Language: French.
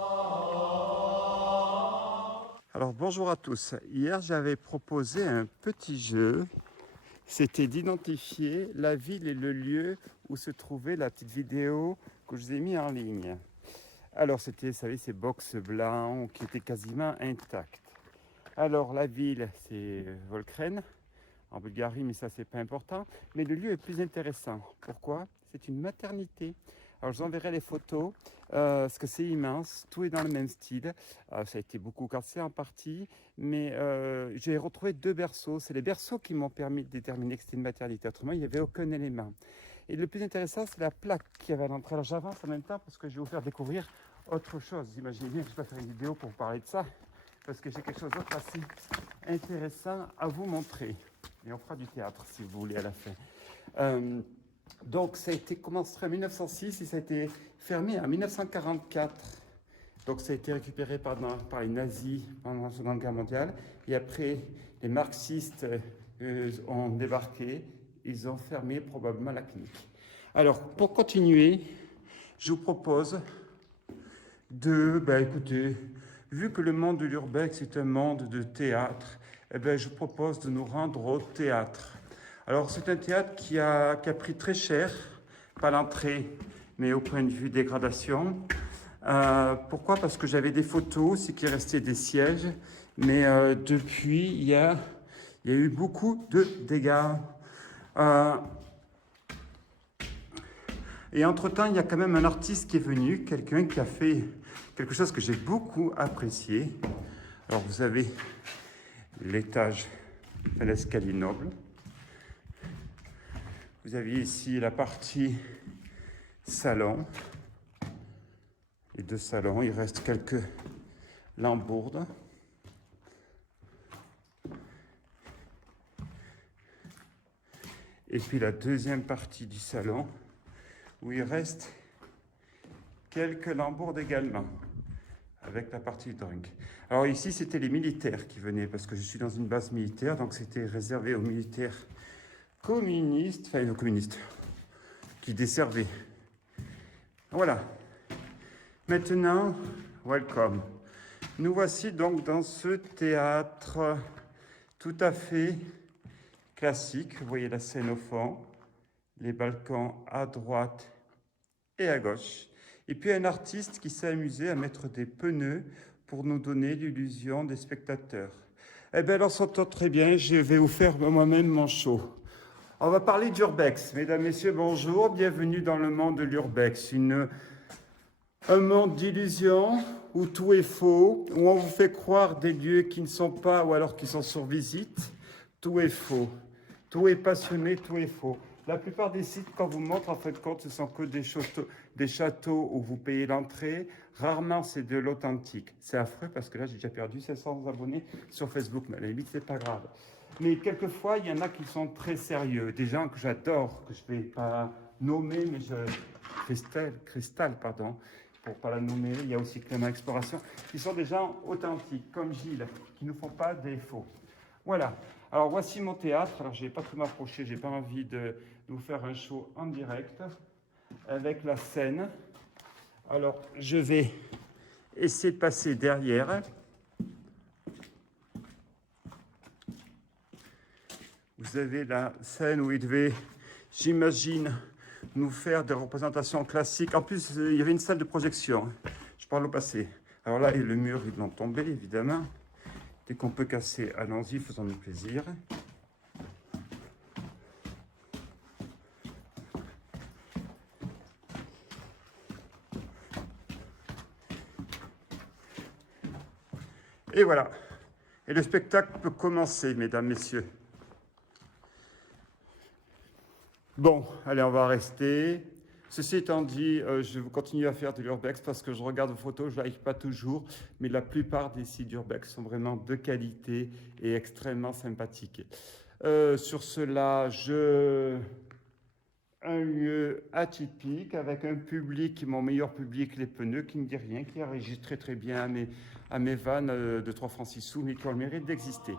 Alors bonjour à tous. Hier j'avais proposé un petit jeu. C'était d'identifier la ville et le lieu où se trouvait la petite vidéo que je vous ai mis en ligne. Alors c'était, vous savez, ces box blancs qui étaient quasiment intacts. Alors la ville c'est Volkren en Bulgarie, mais ça c'est pas important. Mais le lieu est plus intéressant. Pourquoi? C'est une maternité. Alors je vous enverrai les photos, parce que c'est immense, tout est dans le même style. Ça a été beaucoup cassé en partie, mais j'ai retrouvé deux berceaux. C'est les berceaux qui m'ont permis de déterminer que c'était une maternité. Autrement, il n'y avait aucun élément. Et le plus intéressant, c'est la plaque qui avait à l'entrée. Alors j'avance en même temps parce que je vais vous faire découvrir autre chose. Vous imaginez bien que je vais faire une vidéo pour vous parler de ça, parce que j'ai quelque chose d'autre assez intéressant à vous montrer. Et on fera du théâtre si vous voulez à la fin. Donc ça a été commencé en 1906 et ça a été fermé en 1944. Donc ça a été récupéré par les nazis pendant la Seconde Guerre mondiale. Et après, les marxistes ont débarqué. Ils ont fermé probablement la clinique. Alors, pour continuer, je vous propose écoutez, vu que le monde de l'urbex est un monde de théâtre, je vous propose de nous rendre au théâtre. Alors, c'est un théâtre qui a pris très cher, pas l'entrée, mais au point de vue dégradation. Pourquoi? Parce que j'avais des photos, c'est qu'il restait des sièges, mais depuis, il y a eu beaucoup de dégâts. Et entre-temps, il y a quand même un artiste qui est venu, quelqu'un qui a fait quelque chose que j'ai beaucoup apprécié. Alors, vous avez l'étage, l'escalier noble. Vous aviez ici la partie salon. Les deux salons, il reste quelques lambourdes. Et puis la deuxième partie du salon, où il reste quelques lambourdes également, avec la partie drunk. Alors ici, c'était les militaires qui venaient, parce que je suis dans une base militaire, donc c'était réservé aux militaires communistes, enfin aux communistes, qui desservaient. Voilà. Maintenant, welcome. Nous voici donc dans ce théâtre tout à fait classique. Vous voyez la scène au fond, les balcons à droite et à gauche. Et puis un artiste qui s'est amusé à mettre des pneus pour nous donner l'illusion des spectateurs. Eh bien, alors, ça tombe très bien, je vais vous faire moi-même mon show. On va parler d'urbex. Mesdames, messieurs, bonjour, bienvenue dans le monde de l'urbex. Un monde d'illusions où tout est faux, où on vous fait croire des lieux qui ne sont pas ou alors qui sont sur visite. Tout est faux. Tout est passionné, tout est faux. La plupart des sites, quand vous montrent, en fin de compte, ce sont que des châteaux où vous payez l'entrée. Rarement, c'est de l'authentique. C'est affreux parce que là, j'ai déjà perdu 500 abonnés sur Facebook, mais à la limite, c'est pas grave. Mais quelquefois, il y en a qui sont très sérieux. Des gens que j'adore, que je ne vais pas nommer, mais Cristal, pardon, pour ne pas la nommer. Il y a aussi Clément Exploration, qui sont des gens authentiques, comme Gilles, qui ne font pas des faux. Voilà. Alors voici mon théâtre. Alors je ne vais pas trop m'approcher, j'ai pas envie de vous faire un show en direct avec la scène. Alors je vais essayer de passer derrière. Vous avez la scène où il devait, j'imagine, nous faire des représentations classiques. En plus, il y avait une salle de projection. Je parle au passé. Alors là, et le mur, ils l'ont tombé, évidemment. Dès qu'on peut casser, allons-y, faisons-nous plaisir. Et voilà. Et le spectacle peut commencer, mesdames, messieurs. Bon, allez, on va rester. Ceci étant dit, je vais continuer à faire de l'urbex parce que je regarde vos photos, je n'arrive pas toujours, mais la plupart des sites d'urbex sont vraiment de qualité et extrêmement sympathiques. Sur cela, un lieu atypique avec un public, mon meilleur public, les pneus, qui ne dit rien, qui enregistre très très bien à mes vannes de 3 francs 6 sous, mais qui ont le mérite d'exister.